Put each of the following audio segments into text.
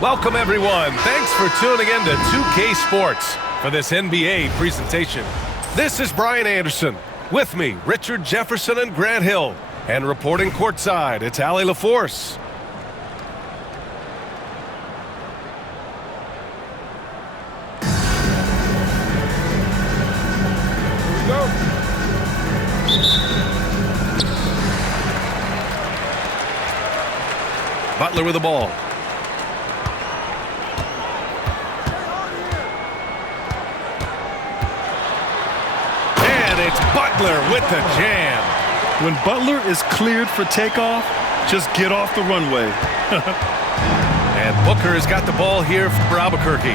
Welcome, everyone. Thanks for tuning in to 2K Sports for this NBA presentation. This is Brian Anderson. With me, Richard Jefferson and Grant Hill. And reporting courtside, it's Allie LaForce. Butler with the ball. And it's Butler with the jam. When Butler is cleared for takeoff, just get off the runway. And Booker has got the ball here for Albuquerque.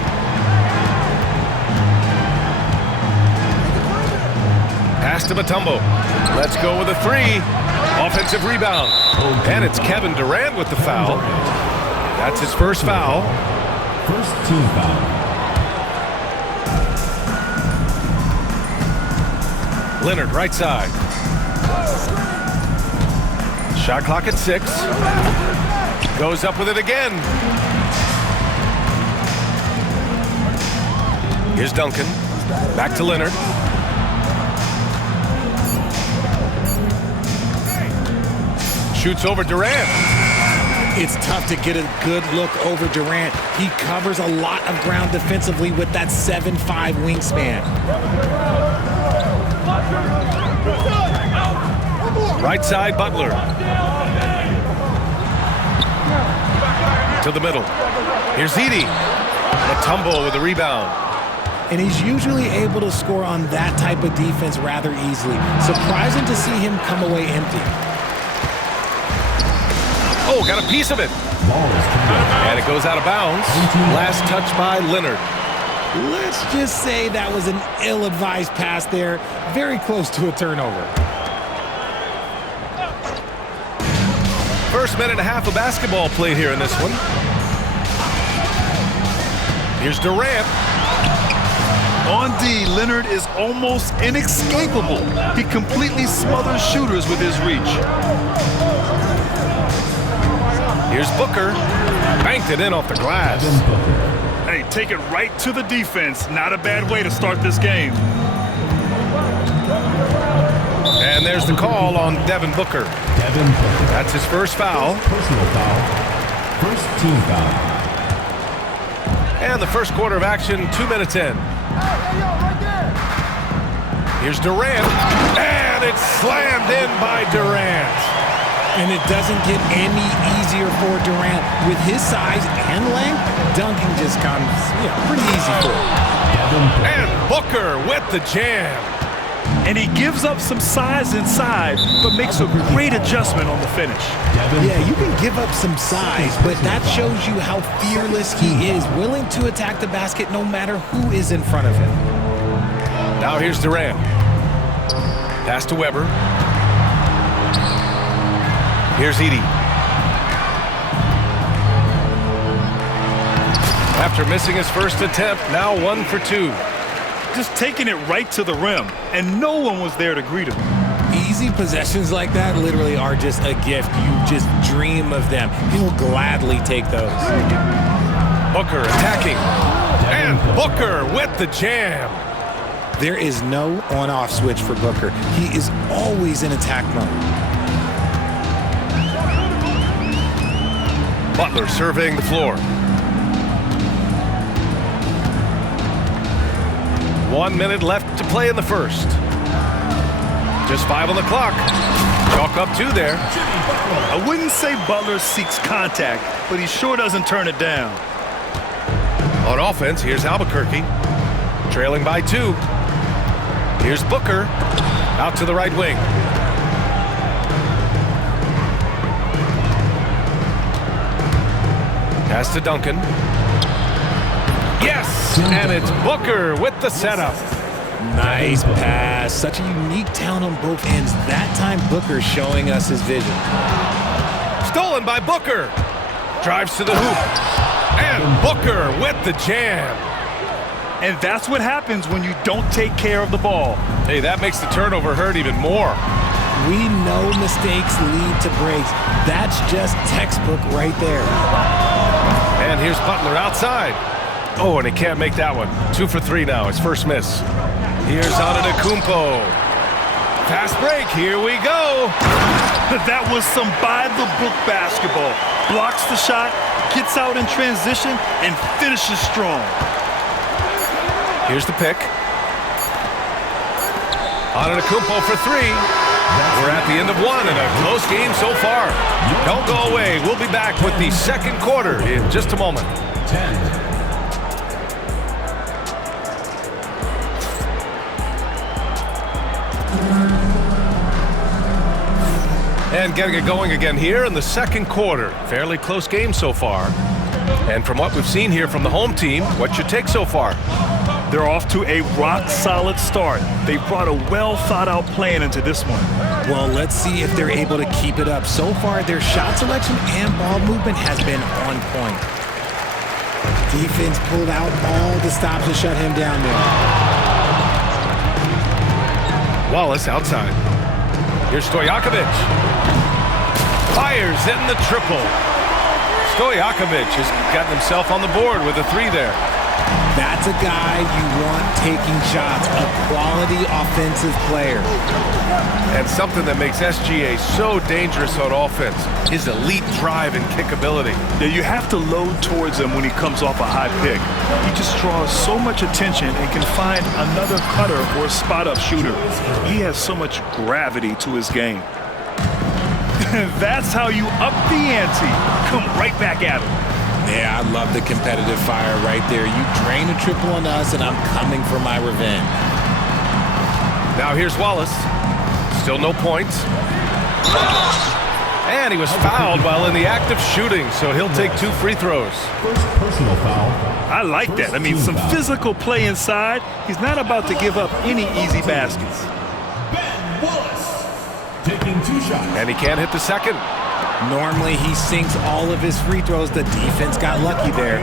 Pass to Mutombo. Let's go with a three. Offensive rebound. And it's Kevin Durant with the foul. That's his first foul. First team foul. Leonard, right side. Shot clock at 6. Goes up with it again. Here's Duncan. Back to Leonard. Shoots over Durant. It's tough to get a good look over Durant. He covers a lot of ground defensively with that 7'5" wingspan. Right side, Butler. To the middle. Here's Edey. Mutombo with the rebound. And he's usually able to score on that type of defense rather easily. Surprising to see him come away empty. Oh, got a piece of it. And it goes out of bounds. Last touch by Leonard. Let's just say that was an ill-advised pass there. Very close to a turnover. First minute and a half of basketball played here in this one. Here's Durant. On D, Leonard is almost inescapable. He completely smothers shooters with his reach. Here's Booker. Banked it in off the glass. Hey, take it right to the defense. Not a bad way to start this game. And there's the call on Devin Booker. That's his first foul. Personal foul. First team foul. And the first quarter of action, 2 minutes in. Here's Durant. And it's slammed in by Durant. And it doesn't get any easier for Durant. With his size and length, dunking just comes pretty easy for him. And Booker with the jam. And he gives up some size inside, but makes a great adjustment on the finish. Yeah, you can give up some size, but that shows you how fearless he is, willing to attack the basket no matter who is in front of him. Now here's Durant. Pass to Weber. Here's Edey. After missing his first attempt, now 1 for 2. Just taking it right to the rim, and no one was there to greet him. Easy possessions like that literally are just a gift. You just dream of them. He'll gladly take those. Booker attacking. And Booker with the jam. There is no on-off switch for Booker. He is always in attack mode. Butler surveying the floor. 1 minute left to play in the first. Just 5 on the clock. Chalk up 2 there. I wouldn't say Butler seeks contact, but he sure doesn't turn it down. On offense, here's Albuquerque. Trailing by 2. Here's Booker. Out to the right wing. Pass to Duncan. Yes! And it's Booker with the setup. Nice pass. Such a unique talent on both ends. That time, Booker showing us his vision. Stolen by Booker. Drives to the hoop. And Booker with the jam. And that's what happens when you don't take care of the ball. Hey, that makes the turnover hurt even more. We know mistakes lead to breaks. That's just textbook right there. And here's Butler outside. Oh, and he can't make that one. 2 for 3 now, his first miss. Here's Antetokounmpo. Fast break, here we go. That was some by-the-book basketball. Blocks the shot, gets out in transition, and finishes strong. Here's the pick. Antetokounmpo for 3. We're at the end of 1 and a close game so far. Don't go away. We'll be back with the second quarter in just a moment. 10. And getting it going again here in the second quarter. Fairly close game so far. And from what we've seen here from the home team, what's your take so far? They're off to a rock-solid start. They brought a well-thought-out plan into this one. Well, let's see if they're able to keep it up. So far, their shot selection and ball movement has been on point. Defense pulled out all the stops to shut him down there. Wallace outside. Here's Stojakovic. Fires in the triple. Stojakovic has gotten himself on the board with a 3 there. That's a guy you want taking shots, a quality offensive player. And something that makes SGA so dangerous on offense, his elite drive and kickability. Yeah, you have to load towards him when he comes off a high pick. He just draws so much attention and can find another cutter or spot-up shooter. He has so much gravity to his game. That's how you up the ante. Come right back at him. Yeah, I love the competitive fire right there. You drain a triple on us, and I'm coming for my revenge. Now here's Wallace. Still no points. And he was fouled while in the act of shooting, so he'll take 2 free throws. First personal foul. I like that. I mean, some physical play inside. He's not about to give up any easy baskets. Taking 2 shots. And he can't hit the second. Normally, he sinks all of his free throws. The defense got lucky there.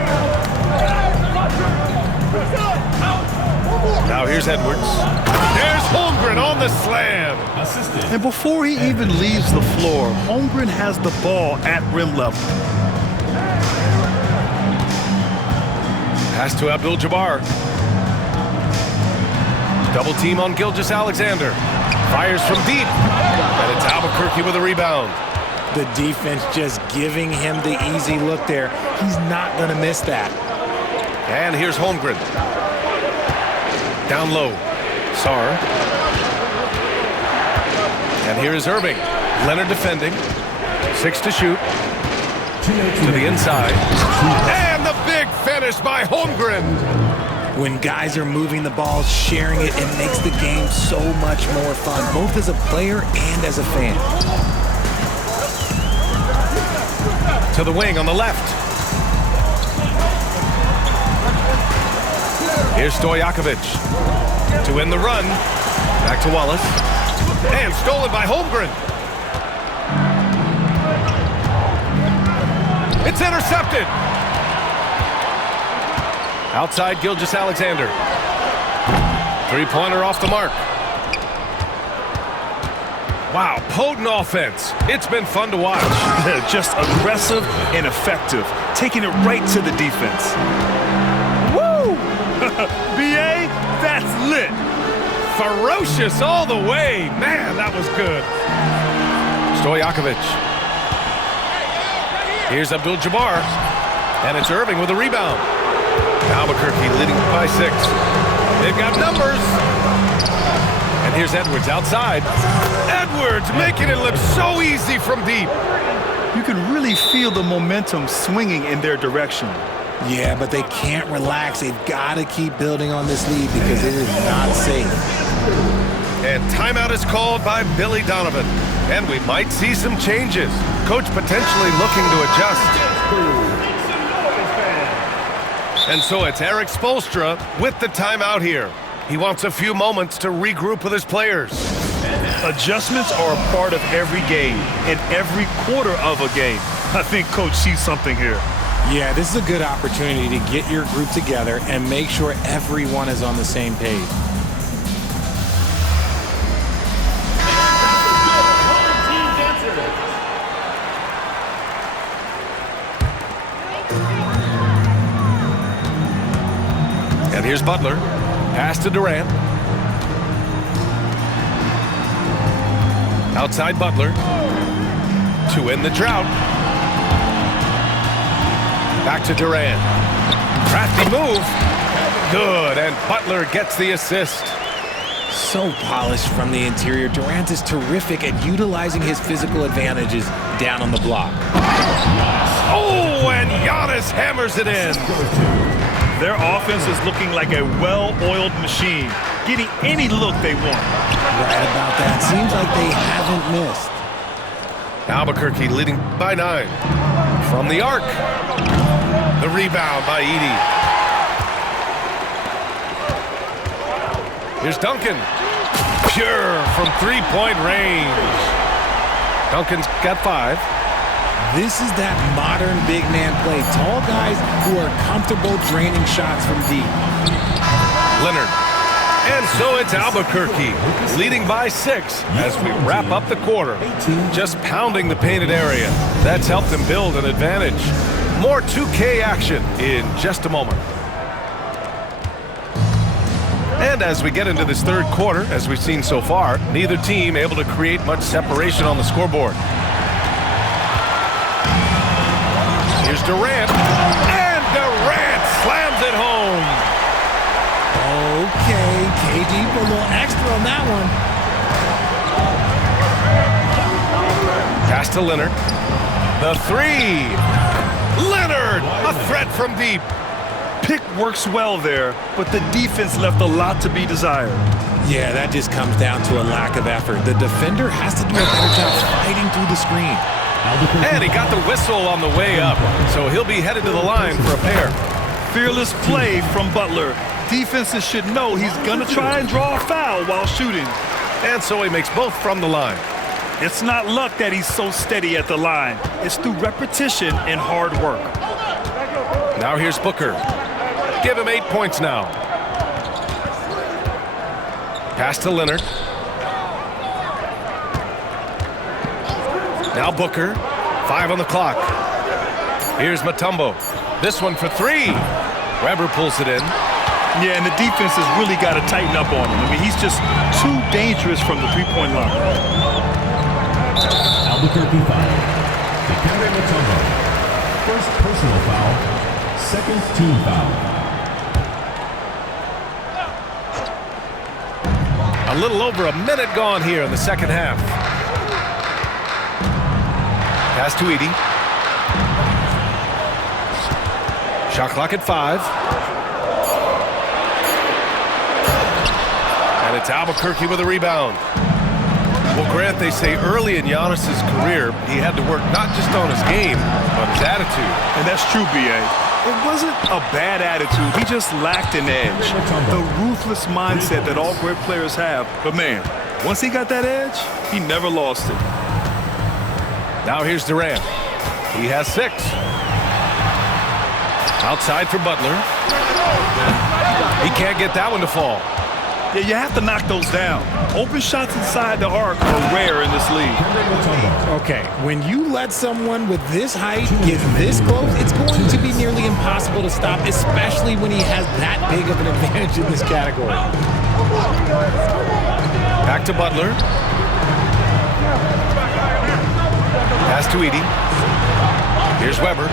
Now here's Edwards. There's Holmgren on the slam. Assisted. And before he even leaves the floor, Holmgren has the ball at rim level. Pass to Abdul-Jabbar. Double team on Gilgeous-Alexander. Fires from deep. And it's Albuquerque with a rebound. The defense just giving him the easy look there. He's not going to miss that. And here's Holmgren. Down low. Sarr. And here is Irving. Leonard defending. 6 to shoot. To the inside. And the big finish by Holmgren. When guys are moving the ball, sharing it, it makes the game so much more fun, both as a player and as a fan. To the wing on the left. Here's Stojakovic to win the run. Back to Wallace. And stolen by Holmgren. It's intercepted. Outside Gilgeous-Alexander. 3-pointer off the mark. Wow, potent offense. It's been fun to watch. Just aggressive and effective, taking it right to the defense. Woo! BA, that's lit. Ferocious all the way. Man, that was good. Stojakovic. Here's Abdul-Jabbar. And it's Irving with a rebound. Albuquerque leading by 6. They've got numbers. And here's Edwards outside. Edwards making it look so easy from deep. You can really feel the momentum swinging in their direction. Yeah, but they can't relax. They've got to keep building on this lead because it is not safe. And timeout is called by Billy Donovan. And we might see some changes. Coach potentially looking to adjust. And so it's Eric Spoelstra with the timeout here. He wants a few moments to regroup with his players. Adjustments are a part of every game and every quarter of a game. I think Coach sees something here. Yeah, this is a good opportunity to get your group together and make sure everyone is on the same page. And here's Butler. Pass to Durant. Outside Butler. To end the drought. Back to Durant. Crafty move. Good, and Butler gets the assist. So polished from the interior. Durant is terrific at utilizing his physical advantages down on the block. Oh, and Giannis hammers it in. Their offense is looking like a well-oiled machine, getting any look they want. Right about that. Seems like they haven't missed. Albuquerque leading by 9. From the arc. The rebound by Edey. Here's Duncan. Pure from three-point range. Duncan's got 5. This is that modern big man play. Tall guys who are comfortable draining shots from deep. Leonard. And so it's Albuquerque leading by 6 as we wrap up the quarter. Just pounding the painted area. That's helped them build an advantage. More 2K action in just a moment. And as we get into this third quarter, as we've seen so far, neither team able to create much separation on the scoreboard. Here's Durant. And Durant slams it home. Okay, KG put a little extra on that one. Pass to Leonard. The 3. Leonard, a threat from deep. Pick works well there, but the defense left a lot to be desired. Yeah, that just comes down to a lack of effort. The defender has to do a better job fighting through the screen. And he got the whistle on the way up, so he'll be headed to the line for a pair. Fearless play from Butler. Defenses should know he's gonna try and draw a foul while shooting. And so he makes both from the line. It's not luck that he's so steady at the line. It's through repetition and hard work. Now here's Booker. Give him 8 points now. Pass to Leonard. Now Booker. 5 on the clock. Here's Mutombo. This one for 3. Weber pulls it in. Yeah, and the defense has really got to tighten up on him. I mean, he's just too dangerous from the three-point line. Albuquerque foul. Dikembe Mutombo. First personal foul. Second team foul. A little over a minute gone here in the second half. Pass to Edey. Shot clock at 5. And it's Albuquerque with a rebound. Well, Grant, they say early in Giannis' career, he had to work not just on his game, but his attitude. And that's true, B.A. It wasn't a bad attitude. He just lacked an edge. The ruthless mindset that all great players have. But, man, once he got that edge, he never lost it. Now here's Durant. He has 6. Outside for Butler. He can't get that one to fall. Yeah, you have to knock those down. Open shots inside the arc are rare in this league. Okay, when you let someone with this height get this close, it's going to be nearly impossible to stop, especially when he has that big of an advantage in this category. Back to Butler. Pass to Edey. Here's Weber.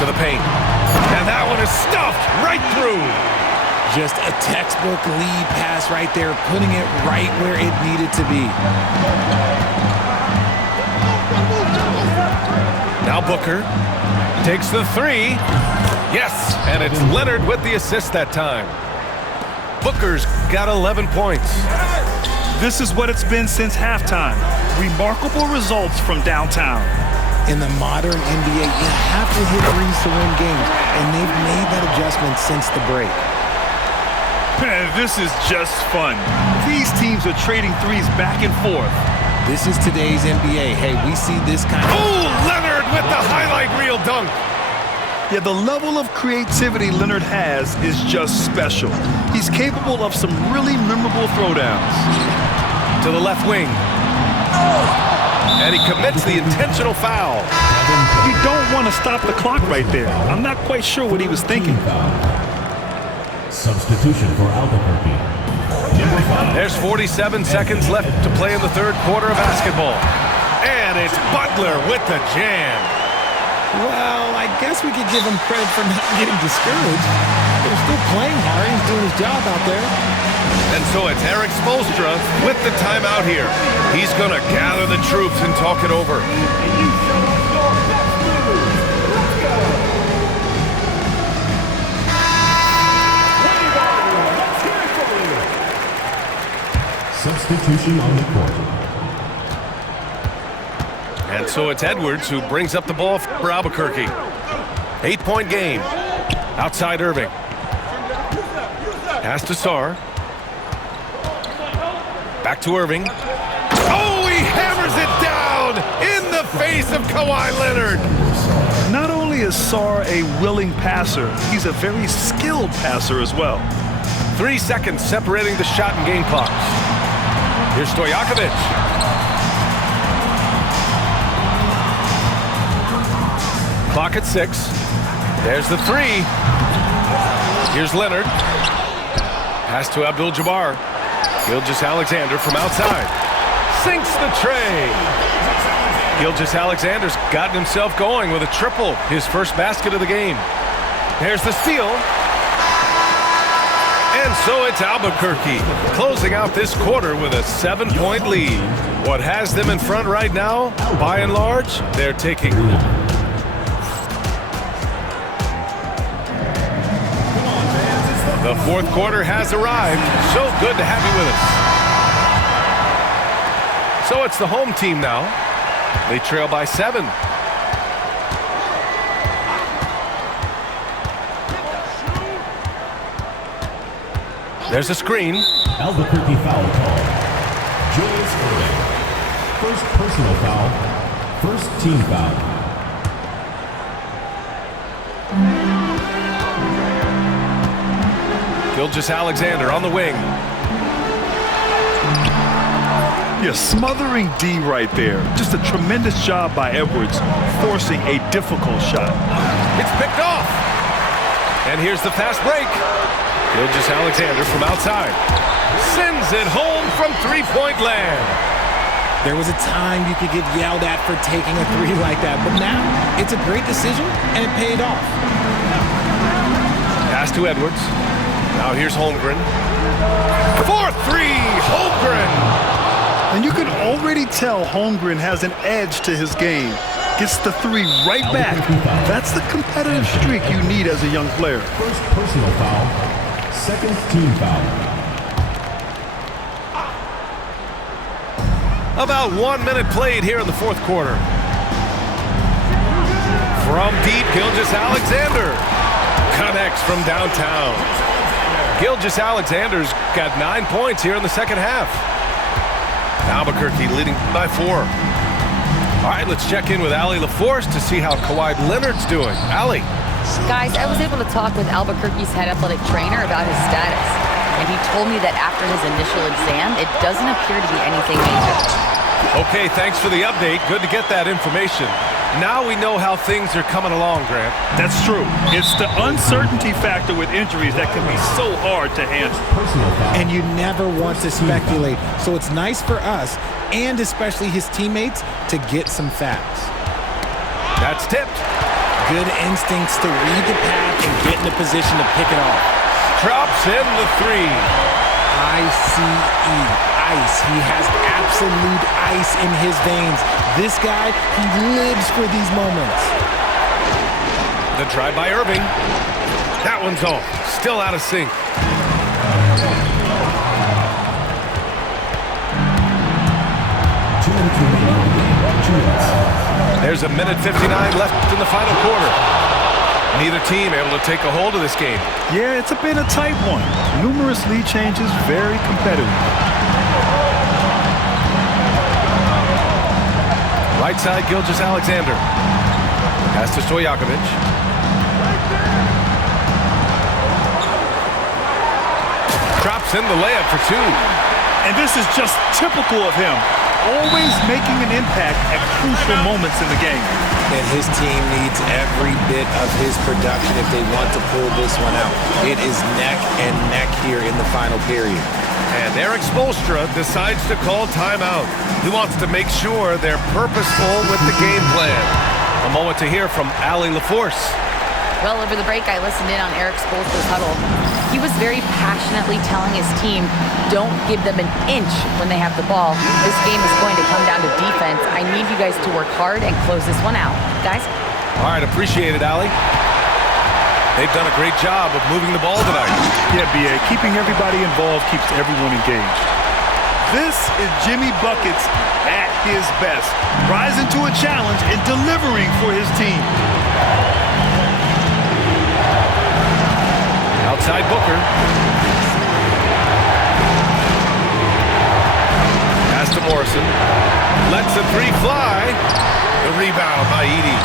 To the paint. And that one is stuffed right through. Just a textbook lead pass right there, putting it right where it needed to be. Now Booker takes the 3. Yes, and it's Leonard with the assist that time. Booker's got 11 points. This is what it's been since halftime. Remarkable results from downtown. In the modern NBA, you have to hit threes to win games, and they've made that adjustment since the break. Man, this is just fun. These teams are trading threes back and forth. This is today's NBA. Hey, we see this kind of... Oh, Leonard with the highlight reel dunk. Yeah, the level of creativity Leonard has is just special. He's capable of some really memorable throwdowns. To the left wing. And he commits the intentional foul. You don't want to stop the clock right there. I'm not quite sure what he was thinking. Substitution for Albuquerque. Number 5. There's 47 seconds left to play in the third quarter of basketball. And it's Butler with the jam. Well, I guess we could give him credit for not getting discouraged. They're still playing hard. He's doing his job out there. And so it's Eric Spoelstra with the timeout here. He's going to gather the troops and talk it over. Substitution on the court. And so it's Edwards who brings up the ball for Albuquerque. 8-point game. Outside Irving. Pass to Sarr. Back to Irving. Oh, he hammers it down in the face of Kawhi Leonard. Not only is Sarr a willing passer, he's a very skilled passer as well. 3 seconds separating the shot and game clocks. Here's Stojakovic. Clock at 6. There's the 3. Here's Leonard. Pass to Abdul-Jabbar. Gilgeous-Alexander from outside. Sinks the tray. Gilgeous-Alexander's gotten himself going with a triple. His first basket of the game. There's the steal. And so it's Albuquerque closing out this quarter with a 7-point lead. What has them in front right now, by and large, they're taking. The fourth quarter has arrived. So good to have you with us. So it's the home team now. They trail by 7. There's a screen. Albuquerque foul call. Julius Irving. First personal foul. First team foul. Gilgeous-Alexander on the wing. Yeah, smothering D right there. Just a tremendous job by Edwards, forcing a difficult shot. It's picked off. And here's the fast break. Gilgeous-Alexander from outside. Sends it home from three-point land. There was a time you could get yelled at for taking a 3 like that, but now it's a great decision, and it paid off. Pass to Edwards. Now here's Holmgren. 4-3, Holmgren. And you can already tell Holmgren has an edge to his game. Gets the 3 right back. That's the competitive streak you need as a young player. First personal foul. Second team foul. About 1 minute played here in the fourth quarter. From deep, Gilgeous-Alexander connects from downtown. Gilgeous-Alexander's got 9 points here in the second half. Albuquerque leading by 4. All right, let's check in with Allie LaForce to see how Kawhi Leonard's doing. Allie. Guys, I was able to talk with Albuquerque's head athletic trainer about his status. And he told me that after his initial exam, it doesn't appear to be anything major. Okay, thanks for the update. Good to get that information. Now we know how things are coming along, Grant. That's true. It's the uncertainty factor with injuries that can be so hard to handle. And you never want to speculate. So it's nice for us, and especially his teammates, to get some facts. That's tipped. Good instincts to read the path and get in a position to pick it off. Drops in the 3. I-C-E, ice. He has absolute ice in his veins. This guy, he lives for these moments. The drive by Irving. That one's off. Still out of sync. There's a minute 59 left in the final quarter. Neither team able to take a hold of this game. Yeah, it's been a tight one. Numerous lead changes, very competitive. Right side, Gilgeous-Alexander. Pass to Stojakovic. Drops in the layup for 2. And this is just typical of him. always making an impact at crucial moments in the game. And his team needs every bit of his production if they want to pull this one out. It is neck and neck here in the final period. And Eric Spoelstra decides to call timeout. He wants to make sure they're purposeful with the game plan. A moment to hear from Allie LaForce. Well, over the break, I listened in on Eric Spoelstra's huddle. He was very passionately telling his team, don't give them an inch when they have the ball. This game is going to come down to defense. I need you guys to work hard and close this one out. Guys? All right, appreciate it, Allie. They've done a great job of moving the ball tonight. Yeah, B.A., keeping everybody involved keeps everyone engaged. This is Jimmy Buckets at his best, rising to a challenge and delivering for his team. Outside Booker. Pass to Morrison. Lets the three fly. The rebound by Edey.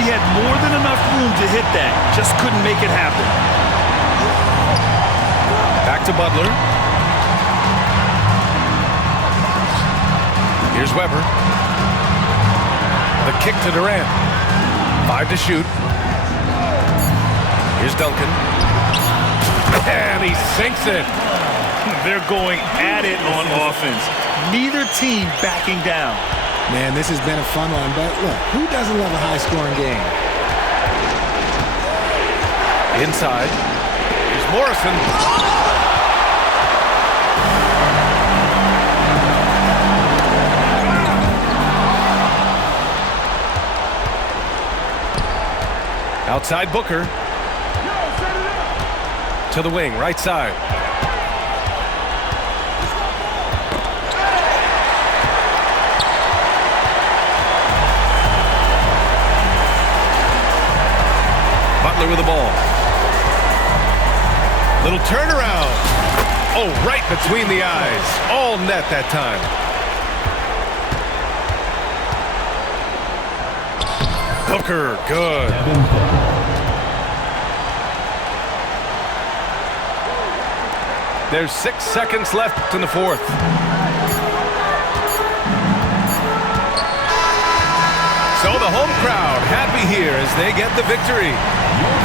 He had more than enough room to hit that, just couldn't make it happen. Back to Butler. Here's Weber. The kick to Durant. 5 to shoot. Here's Duncan. And he sinks it. They're going at it on offense. Neither team backing down. Man, this has been a fun one, but look, who doesn't love a high-scoring game? Inside. Here's Morrison. Outside Booker. To the wing, right side. Butler with the ball. Little turnaround. Oh, right between the eyes. All net that time. Booker, good. There's 6 seconds left in the fourth. So the home crowd happy here as they get the victory.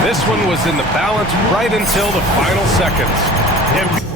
This one was in the balance right until the final seconds.